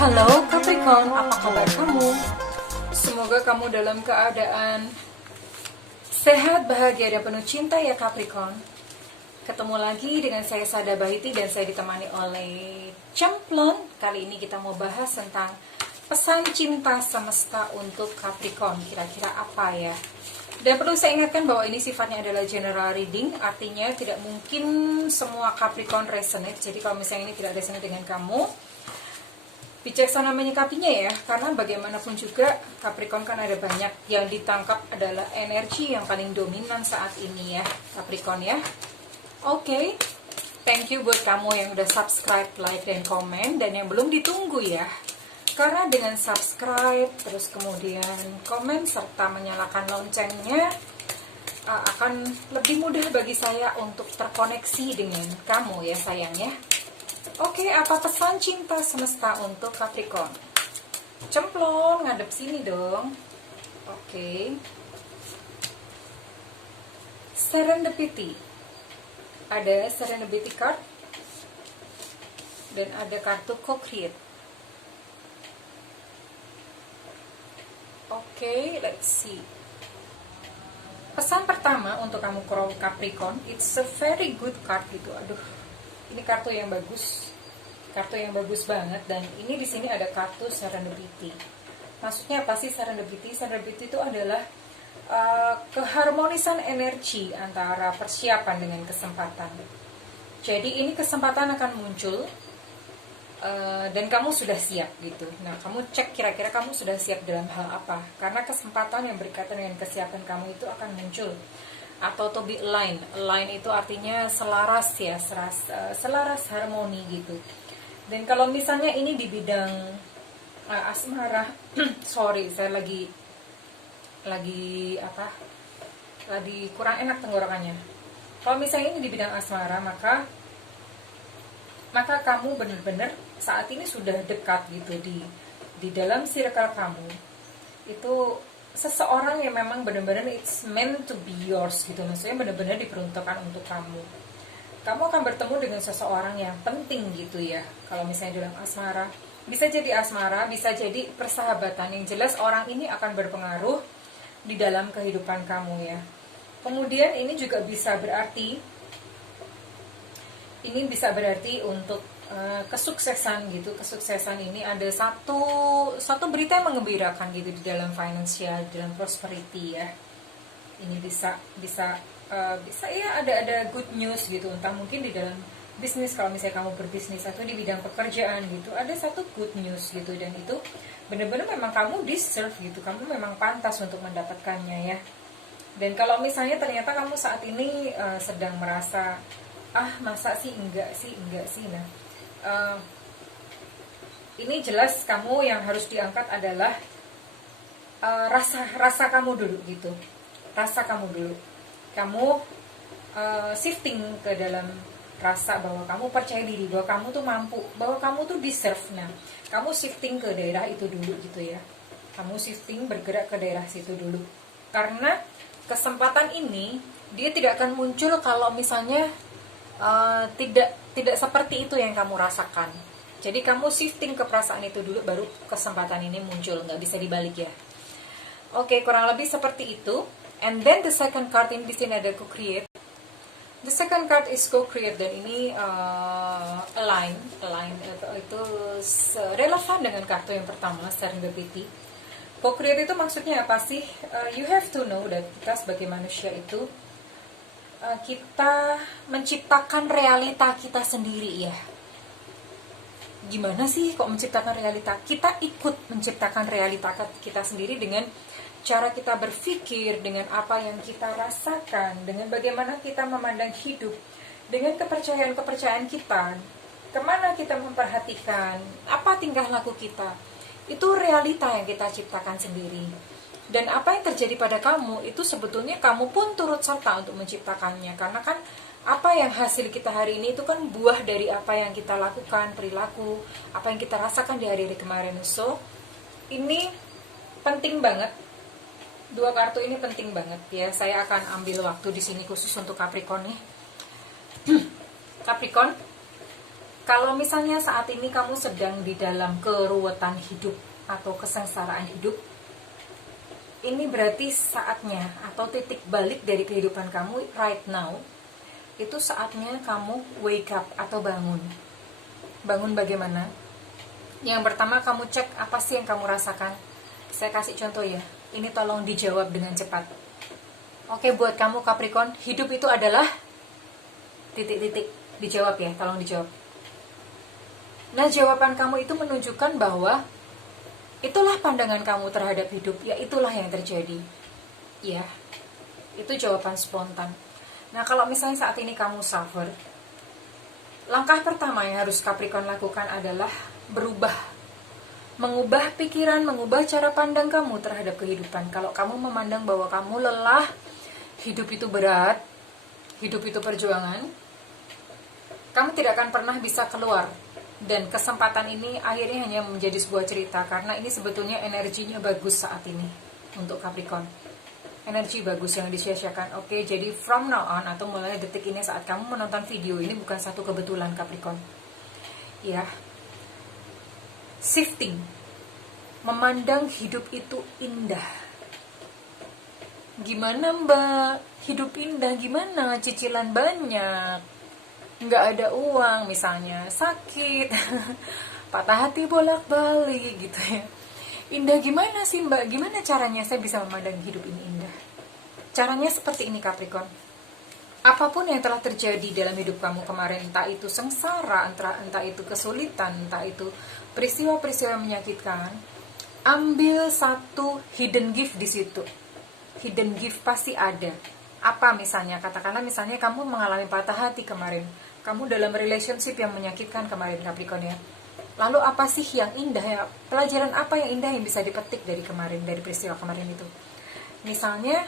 Halo Capricorn, apa kabar kamu? Semoga kamu dalam keadaan sehat, bahagia, dan penuh cinta ya Capricorn. Ketemu lagi dengan saya Sada Bahiti dan saya ditemani oleh Cemplon. Kali ini kita mau bahas tentang pesan cinta semesta untuk Capricorn. Kira-kira apa ya? Dan perlu saya ingatkan bahwa ini sifatnya adalah general reading, artinya tidak mungkin semua Capricorn resonate. Jadi kalau misalnya ini tidak resonate dengan kamu, bijaksana menyikapinya ya, karena bagaimanapun juga Capricorn kan ada banyak yang ditangkap adalah energi yang paling dominan saat ini ya Capricorn ya. Oke, thank you buat kamu yang udah subscribe, like, dan komen, dan yang belum ditunggu ya, karena dengan subscribe terus kemudian komen serta menyalakan loncengnya akan lebih mudah bagi saya untuk terkoneksi dengan kamu ya sayang ya. Oke, apa pesan cinta semesta untuk Capricorn? Cemplon, ngadep sini dong. Oke. Serendipity. Ada Serendipity card. Dan ada kartu Co-Create. Oke, let's see. Pesan pertama untuk kamu Capricorn, it's a very good card gitu. Aduh, ini kartu yang bagus. Kartu yang bagus banget, dan ini di sini ada kartu Serendipity. Maksudnya apa sih Serendipity? Serendipity itu adalah keharmonisan energi antara persiapan dengan kesempatan. Jadi ini kesempatan akan muncul dan kamu sudah siap gitu. Nah, kamu cek kira-kira kamu sudah siap dalam hal apa? Karena kesempatan yang berkaitan dengan kesiapan kamu itu akan muncul. Atau to be align. Align itu artinya selaras ya, selaras harmoni gitu. Dan kalau misalnya ini di bidang asmara, sorry, saya lagi kurang enak tenggorokannya. Kalau misalnya ini di bidang asmara, maka kamu benar-benar saat ini sudah dekat gitu di dalam circle kamu. Itu seseorang yang memang benar-benar it's meant to be yours gitu, maksudnya benar-benar diperuntukkan untuk kamu. Kamu akan bertemu dengan seseorang yang penting gitu ya. Kalau misalnya dalam asmara, bisa jadi asmara, bisa jadi persahabatan. Yang jelas orang ini akan berpengaruh di dalam kehidupan kamu ya. Kemudian ini juga bisa berarti untuk kesuksesan gitu. Kesuksesan ini ada satu berita yang menggembirakan gitu di dalam financial, dalam prosperity ya. Ini bisa ya ada good news gitu, entah mungkin di dalam bisnis kalau misalnya kamu berbisnis, atau di bidang pekerjaan gitu, ada satu good news gitu, dan itu benar-benar memang kamu deserve gitu, kamu memang pantas untuk mendapatkannya ya. Dan kalau misalnya ternyata kamu saat ini sedang merasa masa sih enggak sih, nah ini jelas kamu yang harus diangkat adalah rasa kamu dulu gitu. Rasa kamu dulu, kamu shifting ke dalam rasa bahwa kamu percaya diri, bahwa kamu tuh mampu, bahwa kamu tuh deserve. Nah, kamu shifting ke daerah itu dulu gitu ya. Kamu shifting, bergerak ke daerah situ dulu. Karena kesempatan ini dia tidak akan muncul kalau misalnya tidak seperti itu yang kamu rasakan. Jadi kamu shifting ke perasaan itu dulu, baru kesempatan ini muncul, nggak bisa dibalik ya. Oke, kurang lebih seperti itu. And then the second card ini di sini ada Co-Create. The second card is Co-Create, dan ini align itu relevan dengan kartu yang pertama Serendipity. Co-Create itu maksudnya apa sih? You have to know that kita sebagai manusia itu kita menciptakan realita kita sendiri ya. Gimana sih kok menciptakan realita? Kita ikut menciptakan realita kita sendiri dengan cara kita berpikir, dengan apa yang kita rasakan, dengan bagaimana kita memandang hidup, dengan kepercayaan kita, kemana kita memperhatikan, apa tingkah laku kita. Itu realita yang kita ciptakan sendiri. Dan apa yang terjadi pada kamu, itu sebetulnya kamu pun turut serta untuk menciptakannya. Karena kan apa yang hasil kita hari ini itu kan buah dari apa yang kita lakukan, perilaku, apa yang kita rasakan di hari-hari kemarin. So, ini penting banget. Dua kartu ini penting banget ya. Saya akan ambil waktu di sini khusus untuk Capricorn nih. Capricorn, Kalau misalnya saat ini kamu sedang di dalam keruwetan hidup atau kesengsaraan hidup, ini berarti saatnya atau titik balik dari kehidupan kamu right now. Itu saatnya kamu wake up atau bangun. Bangun bagaimana? Yang pertama kamu cek apa sih yang kamu rasakan. Saya kasih contoh ya. Ini tolong dijawab dengan cepat. Oke, buat kamu Capricorn, hidup itu adalah titik-titik. Dijawab ya, tolong dijawab. Nah, jawaban kamu itu menunjukkan bahwa itulah pandangan kamu terhadap hidup. Ya, itulah yang terjadi. Ya, itu jawaban spontan. Nah, kalau misalnya saat ini kamu suffer, langkah pertama yang harus Capricorn lakukan adalah berubah. Mengubah pikiran, mengubah cara pandang kamu terhadap kehidupan. Kalau kamu memandang bahwa kamu lelah, hidup itu berat, hidup itu perjuangan, kamu tidak akan pernah bisa keluar. Dan kesempatan ini akhirnya hanya menjadi sebuah cerita, karena ini sebetulnya energinya bagus saat ini untuk Capricorn. Energi bagus yang disia-siakan. Oke, jadi from now on atau mulai detik ini saat kamu menonton video ini bukan satu kebetulan Capricorn. Ya. Shifting. Memandang hidup itu indah. Gimana Mbak? Hidup indah gimana? Cicilan banyak. Nggak ada uang misalnya, sakit, patah hati bolak-balik gitu ya. Indah gimana sih Mbak? Gimana caranya saya bisa memandang hidup ini indah? Caranya seperti ini Capricorn. Apapun yang telah terjadi dalam hidup kamu kemarin, entah itu sengsara, entah itu kesulitan, entah itu peristiwa-peristiwa yang menyakitkan, ambil satu hidden gift di situ. Hidden gift pasti ada. Apa misalnya? Katakanlah misalnya kamu mengalami patah hati kemarin. Kamu dalam relationship yang menyakitkan kemarin Capricorn ya. Lalu apa sih yang indah ya? Pelajaran apa yang indah yang bisa dipetik dari kemarin, dari peristiwa kemarin itu? Misalnya,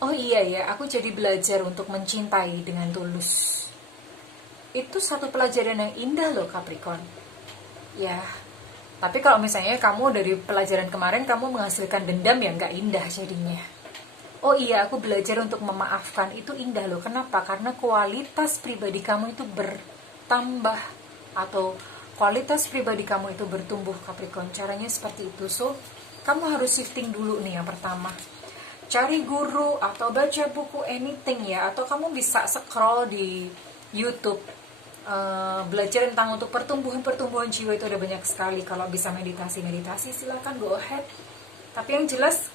oh iya ya, aku jadi belajar untuk mencintai dengan tulus. Itu satu pelajaran yang indah loh Capricorn. Ya, tapi kalau misalnya kamu dari pelajaran kemarin kamu menghasilkan dendam ya nggak indah jadinya. Oh iya, aku belajar untuk memaafkan. Itu indah loh. Kenapa? Karena kualitas pribadi kamu itu bertambah. Atau kualitas pribadi kamu itu bertumbuh Capricorn. Caranya seperti itu. So, kamu harus shifting dulu nih yang pertama. Cari guru atau baca buku anything ya. Atau kamu bisa scroll di YouTube. Belajar tentang untuk pertumbuhan jiwa itu ada banyak sekali. Kalau bisa meditasi silakan go ahead. Tapi yang jelas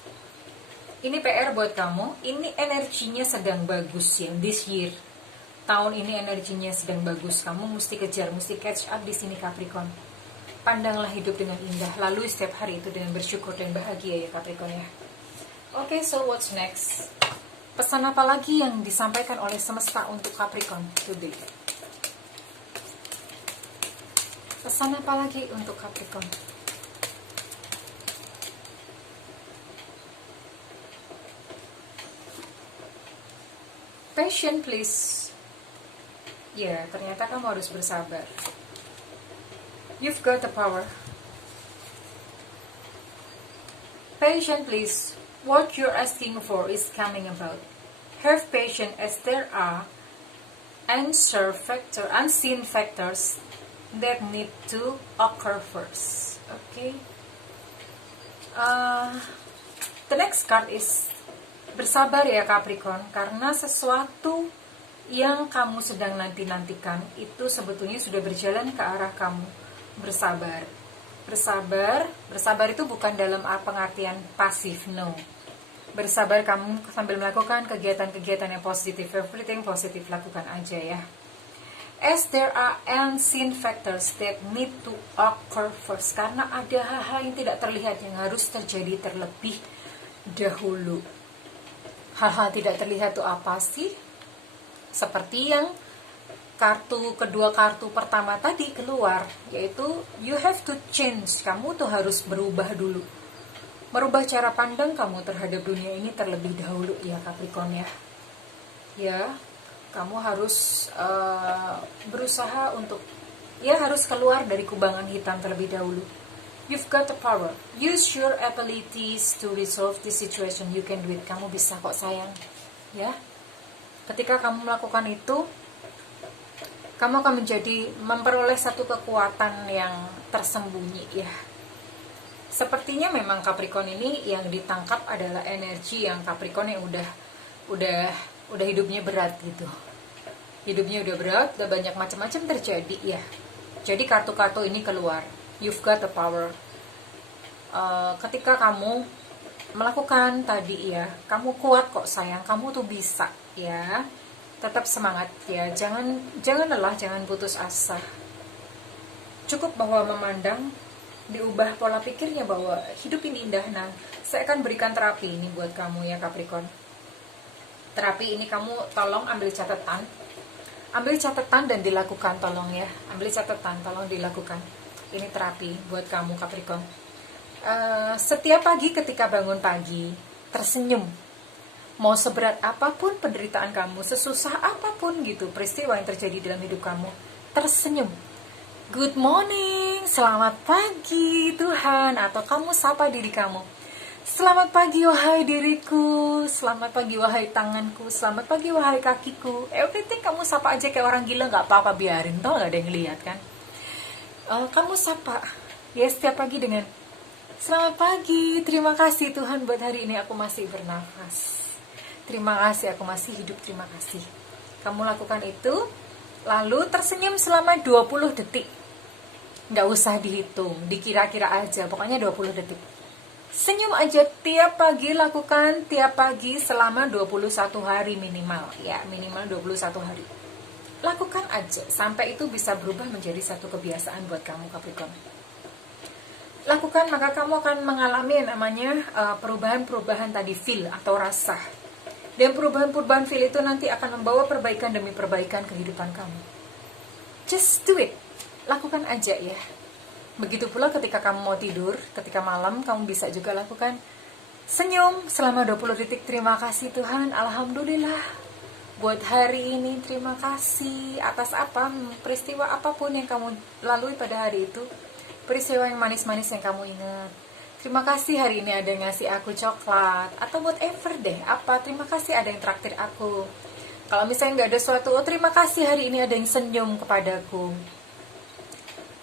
ini PR buat kamu, ini energinya sedang bagus ya, this year. Tahun ini energinya sedang bagus, kamu mesti kejar, mesti catch up di sini Capricorn. Pandanglah hidup dengan indah, lalui setiap hari itu dengan bersyukur dan bahagia ya Capricorn ya. Oke, so what's next? Pesan apa lagi yang disampaikan oleh semesta untuk Capricorn today? Pesan apa lagi untuk Capricorn? Patient please. Ya, ternyata kamu harus bersabar. You've got the power. Patient please. What you're asking for is coming about. Have patience as there are unseen factors that need to occur first. Okay. The next card is bersabar ya Capricorn, karena sesuatu yang kamu sedang nanti-nantikan itu sebetulnya sudah berjalan ke arah kamu. Bersabar. Bersabar itu bukan dalam pengertian pasif, no. Bersabar kamu sambil melakukan kegiatan-kegiatan yang positif, everything positif lakukan aja ya. As there are unseen factors that need to occur first, karena ada hal-hal yang tidak terlihat yang harus terjadi terlebih dahulu. Hal-hal tidak terlihat itu apa sih? Seperti yang kedua kartu pertama tadi keluar, yaitu you have to change. Kamu tuh harus berubah dulu. Merubah cara pandang kamu terhadap dunia ini terlebih dahulu ya Capricorn ya. Ya, kamu harus berusaha untuk harus keluar dari kubangan hitam terlebih dahulu. You've got the power. Use your abilities to resolve this situation. You can do it. Kamu bisa kok sayang. Ya. Ketika kamu melakukan itu, kamu akan memperoleh satu kekuatan yang tersembunyi ya. Sepertinya memang Capricorn ini yang ditangkap adalah energi yang Capricorn yang udah hidupnya berat gitu. Hidupnya udah berat, udah banyak macam-macam terjadi ya. Jadi kartu-kartu ini keluar. You've got the power. Ketika kamu melakukan tadi ya, kamu kuat kok sayang, kamu tuh bisa ya. Tetap semangat ya, jangan lelah, jangan putus asa. Cukup bahwa memandang, diubah pola pikirnya bahwa hidup ini indah. Nah, saya akan berikan terapi ini buat kamu ya Capricorn. Terapi ini kamu tolong ambil catatan dan dilakukan, tolong ya. Ambil catatan, tolong dilakukan. Ini terapi buat kamu Capricorn. Setiap pagi ketika bangun pagi, tersenyum. Mau seberat apapun penderitaan kamu, sesusah apapun gitu peristiwa yang terjadi dalam hidup kamu, tersenyum. Good morning, selamat pagi Tuhan. Atau kamu sapa diri kamu, selamat pagi wahai diriku, selamat pagi wahai tanganku, selamat pagi wahai kakiku. Everything kamu sapa aja kayak orang gila, gak apa-apa, biarin, toh gak ada yang lihat kan. Kamu sapa ya setiap pagi dengan selamat pagi, terima kasih Tuhan buat hari ini aku masih bernafas. Terima kasih, aku masih hidup, terima kasih. Kamu lakukan itu, lalu tersenyum selama 20 detik. Nggak usah dihitung, dikira-kira aja, pokoknya 20 detik. Senyum aja tiap pagi, lakukan tiap pagi selama 21 hari minimal. Ya, minimal 21 hari. Lakukan aja, sampai itu bisa berubah menjadi satu kebiasaan buat kamu Capricorn. Lakukan, maka kamu akan mengalami yang namanya perubahan-perubahan tadi, feel atau rasa. Dan perubahan-perubahan feel itu nanti akan membawa perbaikan demi perbaikan kehidupan kamu. Just do it. Lakukan aja ya. Begitu pula ketika kamu mau tidur, ketika malam kamu bisa juga lakukan senyum selama 20 detik. Terima kasih Tuhan, alhamdulillah. Buat hari ini terima kasih atas peristiwa apapun yang kamu lalui pada hari itu. Peristiwa yang manis-manis yang kamu ingat. Terima kasih hari ini ada yang ngasih aku coklat, atau whatever deh, terima kasih ada yang traktir aku. Kalau misalnya nggak ada suatu, terima kasih hari ini ada yang senyum kepadaku.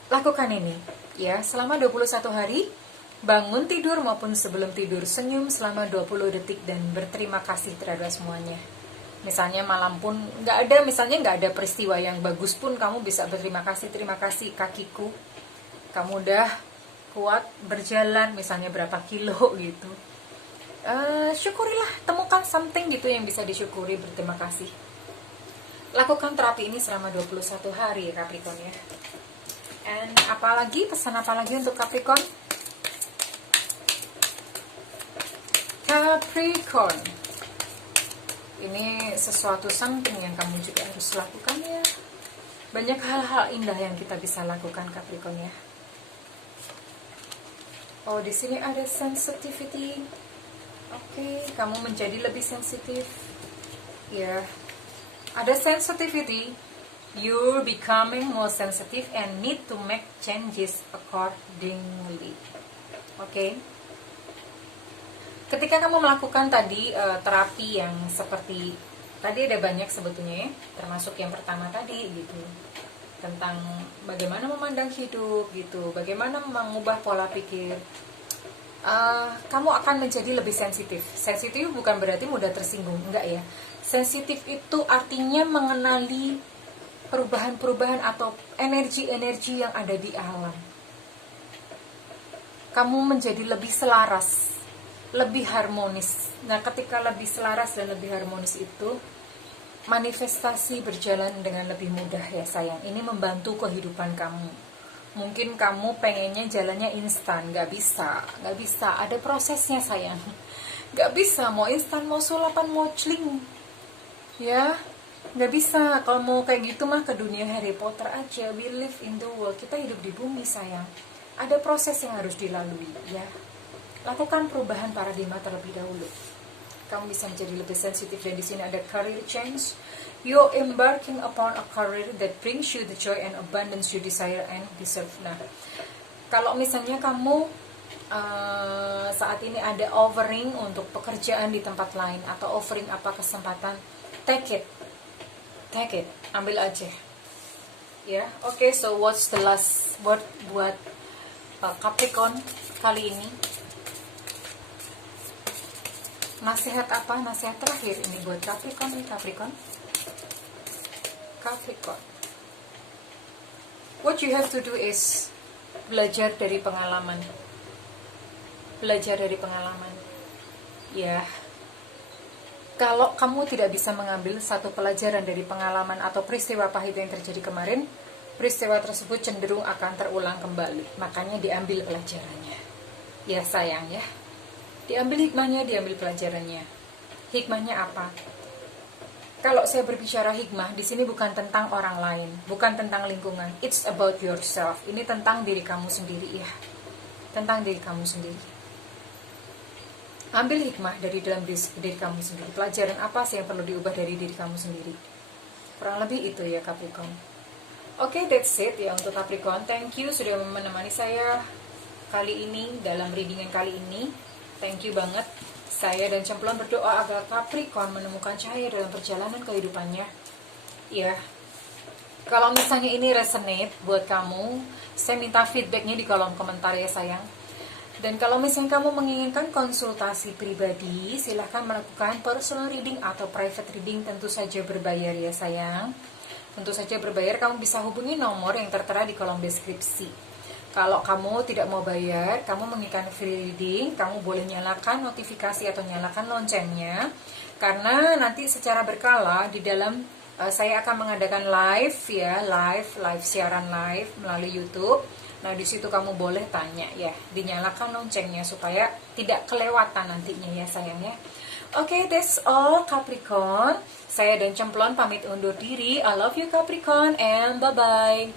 Lakukan ini ya selama 21 hari, bangun tidur maupun sebelum tidur, senyum selama 20 detik dan berterima kasih terhadap semuanya. Misalnya malam pun nggak ada peristiwa yang bagus pun kamu bisa berterima kasih. Terima kasih kakiku, kamu udah kuat berjalan misalnya berapa kilo gitu. Syukurilah, temukan something gitu yang bisa disyukuri, berterima kasih. Lakukan terapi ini selama 21 hari Capricorn ya. And pesan apa lagi untuk Capricorn? Capricorn, ini sesuatu something yang kamu juga harus lakukan ya. Banyak hal-hal indah yang kita bisa lakukan Capricorn ya. Oh, di sini ada sensitivity. Oke, kamu menjadi lebih sensitif. Ya, ada sensitivity. You're becoming more sensitive and need to make changes accordingly. Oke. Ketika kamu melakukan tadi terapi yang seperti tadi, ada banyak sebetulnya ya, termasuk yang pertama tadi gitu. Tentang bagaimana memandang hidup gitu, bagaimana mengubah pola pikir, kamu akan menjadi lebih sensitif. Sensitif bukan berarti mudah tersinggung, enggak ya. Sensitif itu artinya mengenali perubahan-perubahan atau energi-energi yang ada di alam. Kamu menjadi lebih selaras, lebih harmonis. Nah, ketika lebih selaras dan lebih harmonis itu, manifestasi berjalan dengan lebih mudah ya sayang. Ini membantu kehidupan kamu. Mungkin kamu pengennya jalannya instan, gak bisa. Ada prosesnya sayang. Gak bisa, mau instan, mau sulapan, mau celing. Ya, gak bisa. Kalau mau kayak gitu mah ke dunia Harry Potter aja. We live in the world. Kita hidup di bumi sayang. Ada proses yang harus dilalui ya. Lakukan perubahan paradigma terlebih dahulu. Kamu bisa menjadi lebih sensitif, dan di sini ada career change. You're embarking upon a career that brings you the joy and abundance you desire and deserve. Nah, kalau misalnya kamu saat ini ada offering untuk pekerjaan di tempat lain atau offering kesempatan, take it, ambil aja. ya. Oke, so what's the last word buat Capricorn kali ini? Nasihat apa? Nasihat terakhir ini buat Capricorn nih, Capricorn. Capricorn. What you have to do is belajar dari pengalaman. Belajar dari pengalaman. Ya. Kalau kamu tidak bisa mengambil satu pelajaran dari pengalaman atau peristiwa pahit yang terjadi kemarin, peristiwa tersebut cenderung akan terulang kembali. Makanya diambil pelajarannya. Ya sayang ya. Diambil hikmahnya, diambil pelajarannya. Hikmahnya apa? Kalau saya berbicara hikmah, di sini bukan tentang orang lain, bukan tentang lingkungan. It's about yourself. Ini tentang diri kamu sendiri ya. Tentang diri kamu sendiri. Ambil hikmah dari dalam diri kamu sendiri. Pelajaran apa sih yang perlu diubah dari diri kamu sendiri? Kurang lebih itu ya Capricorn. Oke, that's it ya untuk Capricorn. Thank you sudah menemani saya kali ini dalam readingan kali ini. Thank you banget. Saya dan Cemplon berdoa agar Capricorn menemukan cahaya dalam perjalanan kehidupannya. Ya. Kalau misalnya ini resonate buat kamu, saya minta feedbacknya di kolom komentar ya sayang. Dan kalau misalnya kamu menginginkan konsultasi pribadi, silahkan melakukan personal reading atau private reading, tentu saja berbayar ya sayang. Tentu saja berbayar, kamu bisa hubungi nomor yang tertera di kolom deskripsi. Kalau kamu tidak mau bayar, kamu menginginkan free reading, kamu boleh nyalakan notifikasi atau nyalakan loncengnya. Karena nanti secara berkala di dalam saya akan mengadakan live ya, live siaran live melalui YouTube. Nah, di situ kamu boleh tanya ya, dinyalakan loncengnya supaya tidak kelewatan nantinya ya sayang ya. Oke, that's all Capricorn. Saya dan Cemplon pamit undur diri. I love you Capricorn and bye-bye.